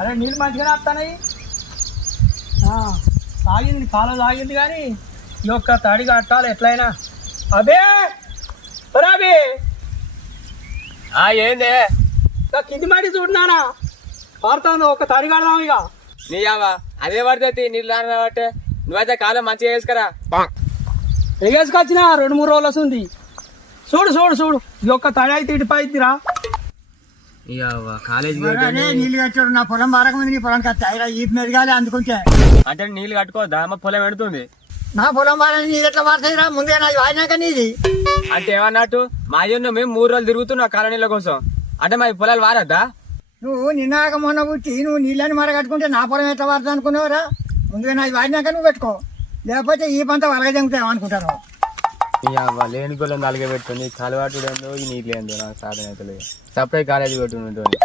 అరే నీళ్ళు మంచిగానే వస్తాయి. తాగింది కాలం తాగింది కానీ ఈ ఒక్క తడి కట్టాలి ఎట్లయినా. అబే అబే ఏందే కింది మాటి చూడనానా పారుతాను ఒక తడి కడదాం ఇక. నీయావా అదే పడితే నీళ్ళు రాబట్టే నువ్వైతే కాలం మంచిగా వేసుకురా. ఎగేసుకొచ్చిన 2-3 రోజులు వస్తుంది. చూడు చూడు చూడు ఈ ఒక్క తడి అయితే ఇటుపోయిద్దిరా. కాలేజీ నీళ్ళు కట్టాడు నా పొలం బారక ముందు నీ పొలం కట్టాయిరా ఈ మెదగాలి అందుకుంటే. అంటే నీళ్ళు కట్టుకోవద్దా మా పొలం పెడుతుంది. నా పొలం బారని నీది ఎట్లా మారుతాయిరా ముందే నాది వాడినాక నీది. అంటే ఏమన్నట్టు మా మేము 3 రోజులు తిరుగుతున్నా కాలనీల కోసం. అంటే మా పొలాలు వారద్దా? నువ్వు నిన్నాక మొన్న పుట్టి నువ్వు నీళ్ళని మర కట్టుకుంటే నా పొలం ఎట్లా వాడుతా అనుకున్నావురా. ముందుగా నాది వాడినాక నువ్వు పెట్టుకో, లేకపోతే ఈ పంట వరగజంగుతావు అనుకుంటాను. లేని గొల్లం నలిగే పెట్టుకుని కలవాటు ఈ నీళ్ళు ఏందో నాకు సాధన అయితే లేదు. సప్లై కాలేజీ పెట్టుకుంటుంది.